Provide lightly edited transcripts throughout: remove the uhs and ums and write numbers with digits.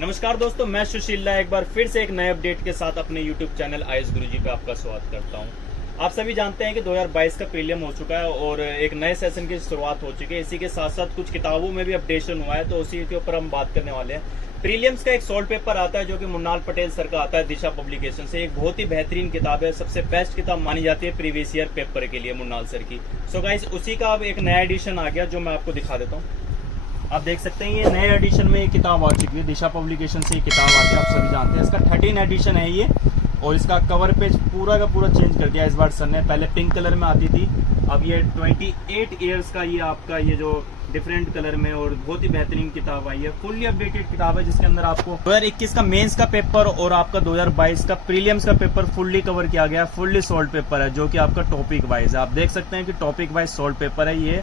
नमस्कार दोस्तों, मैं सुशीला एक बार फिर से एक नए अपडेट के साथ अपने YouTube चैनल आयुष गुरुजी पे आपका स्वागत करता हूं। आप सभी जानते हैं कि 2022 का प्रीलियम हो चुका है और एक नए सेशन की शुरुआत हो चुकी है। इसी के साथ साथ कुछ किताबों में भी अपडेशन हुआ है, तो उसी के ऊपर हम बात करने वाले हैं। प्रीलियम्स का एक सॉल्व पेपर आता है जो कि मुन्नाल पटेल सर का आता है दिशा पब्लिकेशन से। एक बहुत ही बेहतरीन किताब है, सबसे बेस्ट किताब मानी जाती है प्रीवियस ईयर पेपर के लिए मुन्नाल सर की। सो गाइस, उसी का अब एक नया एडिशन आ गया जो मैं आपको दिखा देता हूँ। आप देख सकते हैं ये नए एडिशन में ये किताब आ चुकी है, दिशा पब्लिकेशन से ये किताब आती है, आप सभी जानते हैं। इसका 13 एडिशन है ये, और इसका कवर पेज पूरा का पूरा चेंज कर दिया इस बार सर ने। पहले पिंक कलर में आती थी, अब ये 28 ईयर्स का ये आपका ये जो डिफरेंट कलर में, और बहुत ही बेहतरीन किताब आई है। फुल्ली अपडेटेड किताब है जिसके अंदर आपको 2021 का मेंस का पेपर और आपका 2022 का प्रीलियम्स का पेपर फुल्ली कवर किया गया है। फुल्ली सॉल्व पेपर है जो कि आपका टॉपिक वाइज है। आप देख सकते हैं कि टॉपिक वाइज सॉल्व पेपर है ये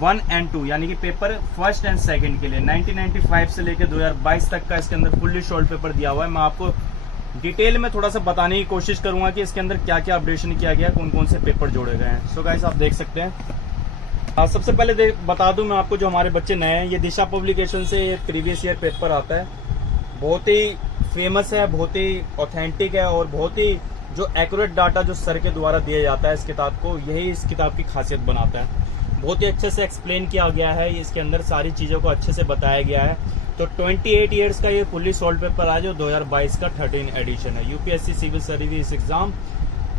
1 and 2, यानी कि पेपर फर्स्ट एंड सेकंड के लिए 1995 से लेकर 2022 तक का इसके अंदर फुल्ली सॉल्व पेपर दिया हुआ है। मैं आपको डिटेल में थोड़ा सा बताने की कोशिश करूंगा कि इसके अंदर क्या क्या अपडेशन किया गया है, कौन कौन से पेपर जोड़े गए हैं। सो गाइस, आप देख सकते हैं। सबसे पहले बता दूं मैं आपको, जो हमारे बच्चे नए हैं, ये दिशा पब्लिकेशन से प्रीवियस ईयर पेपर आता है। बहुत ही फेमस है, बहुत ही ऑथेंटिक है, और बहुत ही जो एक्यूरेट डाटा जो सर के द्वारा दिया जाता है इस किताब को, यही इस किताब की खासियत बनाता है। बहुत ही अच्छे से एक्सप्लेन किया गया है, इसके अंदर सारी चीज़ों को अच्छे से बताया गया है। तो 28 ईयर्स का ये फुल्ली सॉल्व पेपर है जो 2022 का 13 एडिशन है। UPSC civil service exam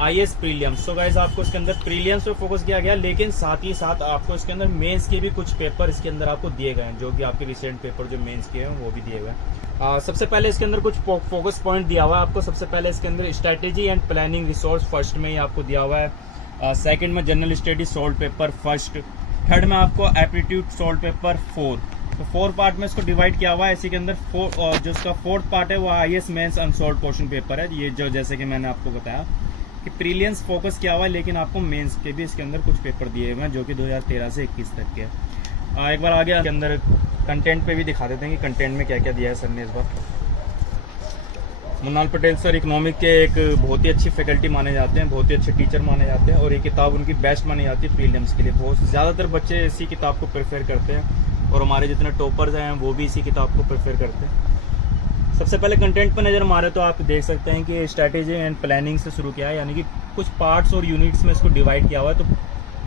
IAS prelims. So guys, आपको इसके अंदर प्रीलियम्स पे फोकस किया गया, लेकिन साथ ही साथ आपको इसके अंदर मेंस के भी कुछ पेपर इसके अंदर आपको दिए गए हैं, जो कि आपके रिसेंट पेपर जो मेंस के हैं वो भी दिए गए हैं। सबसे पहले इसके अंदर कुछ फोकस पॉइंट दिया हुआ है आपको। सबसे पहले इसके अंदर strategy and planning resource first में ही आपको दिया हुआ है। सेकंड में general study solve paper first. Third में आपको एप्टीट्यूड सॉल्व पेपर 4। तो 4 पार्ट में इसको डिवाइड किया हुआ है। इसी के अंदर जो इसका 4th पार्ट है वो IAS mains unsolve question paper है। ये जो जैसे कि मैंने आपको बताया कि प्रीलियम्स फोकस किया हुआ है, लेकिन आपको मेंस के भी इसके अंदर कुछ पेपर दिए हुए हैं जो कि 2013 से 21 तक के हैं। एक बार आगे इसके अंदर कंटेंट पे भी दिखा देते हैं कि कंटेंट में क्या क्या दिया है सर ने इस बार। मुन्नाल पटेल सर इकोनॉमिक के एक बहुत ही अच्छी फैकल्टी माने जाते हैं, बहुत ही अच्छे टीचर माने जाते हैं, और ये किताब उनकी बेस्ट मानी जाती है प्रीलिम्स के लिए। बहुत ज़्यादातर बच्चे इसी किताब को प्रेफर करते हैं, और हमारे जितने टॉपर्स हैं वो भी इसी किताब को प्रेफर करते हैं। सबसे पहले कंटेंट पर नज़र मारे तो आप देख सकते हैं कि स्ट्रैटेजी एंड प्लानिंग से शुरू किया है, यानी कि कुछ पार्ट्स और यूनिट्स में इसको डिवाइड किया हुआ है। तो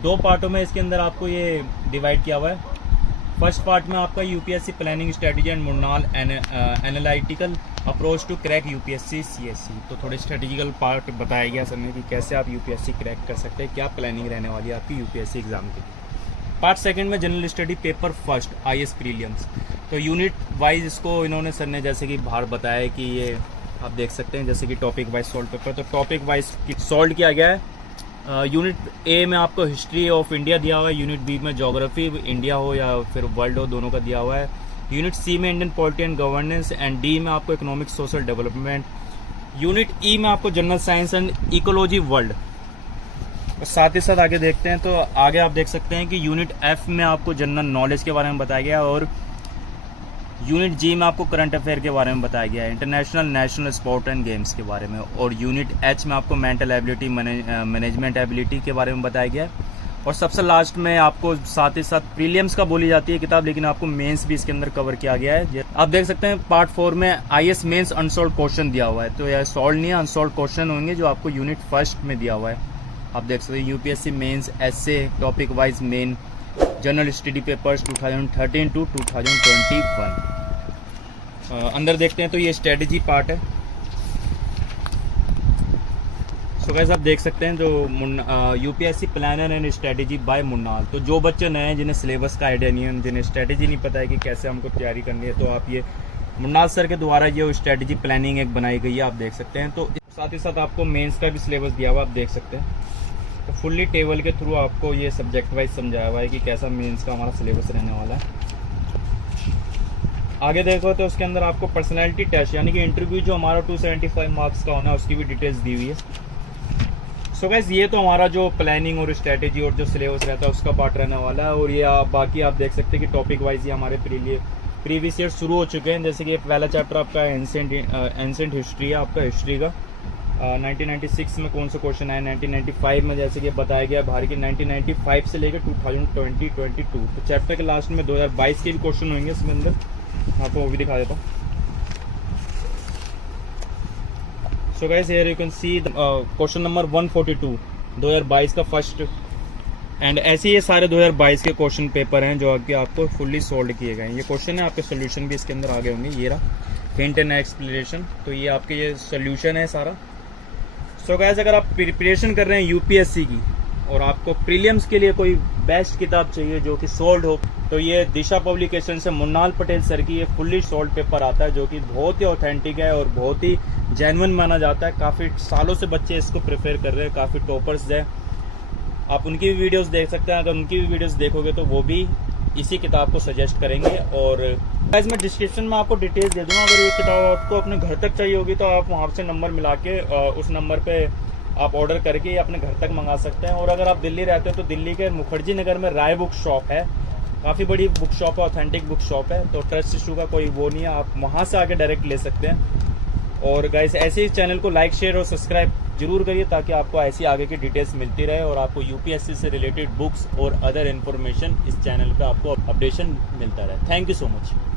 2 पार्टों में इसके अंदर आपको ये डिवाइड किया हुआ है। फर्स्ट पार्ट में आपका यूपीएससी प्लानिंग स्ट्रेटेजी एंड मुन्नाल analytical approach to crack UPSC CSC. तो थोड़े स्ट्रेटेजिकल पार्ट बताया गया सर ने कि कैसे आप यूपीएससी क्रैक कर सकते हैं, क्या प्लानिंग रहने वाली है आपकी यूपीएससी एग्जाम की। पार्ट सेकंड में general study paper first IAS prelims. तो यूनिट वाइज इसको इन्होंने सर ने जैसे कि बाहर बताया कि ये आप देख सकते हैं जैसे कि टॉपिक वाइज सॉल्व पेपर, तो टॉपिक वाइज सॉल्व किया गया है। यूनिट ए में आपको हिस्ट्री ऑफ इंडिया दिया हुआ है, यूनिट बी में ज्योग्राफी इंडिया हो या फिर वर्ल्ड हो, दोनों का दिया हुआ है। यूनिट सी में Indian polity and governance, and D में आपको इकोनॉमिक सोशल डेवलपमेंट। यूनिट ई में आपको general science and ecology world. और साथ ही साथ आगे देखते हैं तो आगे आप देख सकते हैं कि यूनिट एफ में आपको जनरल नॉलेज के बारे में बताया गया, और यूनिट जी में आपको करंट अफेयर के बारे में बताया गया है, international national sport and games के बारे में। और यूनिट एच में आपको मेंटल एबिलिटी मैनेजमेंट एबिलिटी के बारे में बताया गया है। और सबसे लास्ट में आपको साथ ही साथ प्रीलियम्स का बोली जाती है किताब, लेकिन आपको मेंस भी इसके अंदर कवर किया गया है। आप देख सकते हैं पार्ट 4 में आईएएस मेंस अनसॉल्व क्वेश्चन दिया हुआ है। तो यह सॉल्व नहीं है, अनसॉल्व क्वेश्चन होंगे जो आपको यूनिट फर्स्ट में दिया हुआ है। आप देख सकते हैं UPSC mains essay topic wise main general study papers 2013 to 2021। अंदर देखते हैं तो ये स्ट्रेटेजी पार्ट है। सो गाइस, आप देख सकते हैं जो UPSC planner and strategy by मुन्नाल। तो जो बच्चे नए हैं, जिन्हें सिलेबस का आइडिया नहीं है, जिन्हें स्ट्रेटेजी नहीं पता है कि कैसे हमको तैयारी करनी है, तो आप ये मुन्नाल सर के द्वारा ये स्ट्रेटेजी प्लानिंग एक बनाई गई है, आप देख सकते हैं। तो साथ ही साथ आपको मेंस का भी सिलेबस दिया हुआ आप देख सकते हैं। तो फुल्ली टेबल के थ्रू आपको ये सब्जेक्ट वाइज समझाया हुआ है कि कैसा मेंस का हमारा सिलेबस रहने वाला है। आगे देखो तो उसके अंदर आपको पर्सनैलिटी टेस्ट, यानी कि इंटरव्यू जो हमारा 275 मार्क्स का होना है, उसकी भी डिटेल्स दी हुई है। सो गाइस, ये तो हमारा जो प्लानिंग और स्ट्रेटेजी और जो सिलेबस रहता है उसका पार्ट रहने वाला है। और ये बाकी आप देख सकते हैं कि टॉपिक वाइज ये हमारे प्रीवियस ईयर शुरू हो चुके हैं। जैसे कि पहला चैप्टर आपका एंसेंट हिस्ट्री है, आपका हिस्ट्री का 1996 में कौन सा क्वेश्चन आया, 1995 में जैसे कि बताया गया बाहर की 1995 से लेकर 2020-22। तो चैप्टर के लास्ट में 2022 के भी क्वेश्चन होंगे इसमें अंदर, आपको वो भी दिखा देता हूँ। So guys here you can see question number 142 2022 का फर्स्ट। एंड ऐसे ये सारे 2022 के क्वेश्चन पेपर हैं जो कि आपको फुल्ली सोल्व किए गए हैं। ये क्वेश्चन है, आपके सोल्यूशन भी इसके अंदर आगे होंगे। ये रहा हिंट एंड एक्सप्लेनेशन, तो ये आपके ये सोल्यूशन है सारा। सो गाइस अगर आप प्रिपरेशन कर रहे हैं यूपीएससी की और आपको प्रीलिम्स के लिए कोई बेस्ट किताब चाहिए जो कि सोल्ड हो, तो ये दिशा पब्लिकेशन से मुन्नाल पटेल सर की ये फुल्ली सोल्ड पेपर आता है जो कि बहुत ही ऑथेंटिक है और बहुत ही जेन्युइन माना जाता है। काफ़ी सालों से बच्चे इसको प्रेफर कर रहे हैं, काफ़ी टॉपर्स हैं। आप उनकी भी वीडियोस देख सकते हैं। अगर उनकी भी वीडियोस देखोगे तो वो भी इसी किताब को सजेस्ट करेंगे। और गाइस मैं डिस्क्रिप्शन में आपको डिटेल्स दे दूंगा। अगर ये किताब आपको अपने घर तक चाहिए होगी तो आप वहाँ से नंबर मिला के उस नंबर पे आप ऑर्डर करके अपने घर तक मंगा सकते हैं। और अगर आप दिल्ली रहते हो तो दिल्ली के मुखर्जी नगर में राय बुक शॉप है, काफ़ी बड़ी बुक शॉप है, ऑथेंटिक बुक शॉप है, तो ट्रस्ट इशू का कोई वो नहीं है, आप वहाँ से आके डायरेक्ट ले सकते हैं। और गाइस ऐसे ही चैनल को लाइक शेयर और सब्सक्राइब जरूर करिए ताकि आपको ऐसी आगे की डिटेल्स मिलती रहे और आपको यूपीएससी से रिलेटेड बुक्स और अदर इन्फॉर्मेशन इस चैनल पे आपको अपडेशन मिलता रहे। Thank you so much.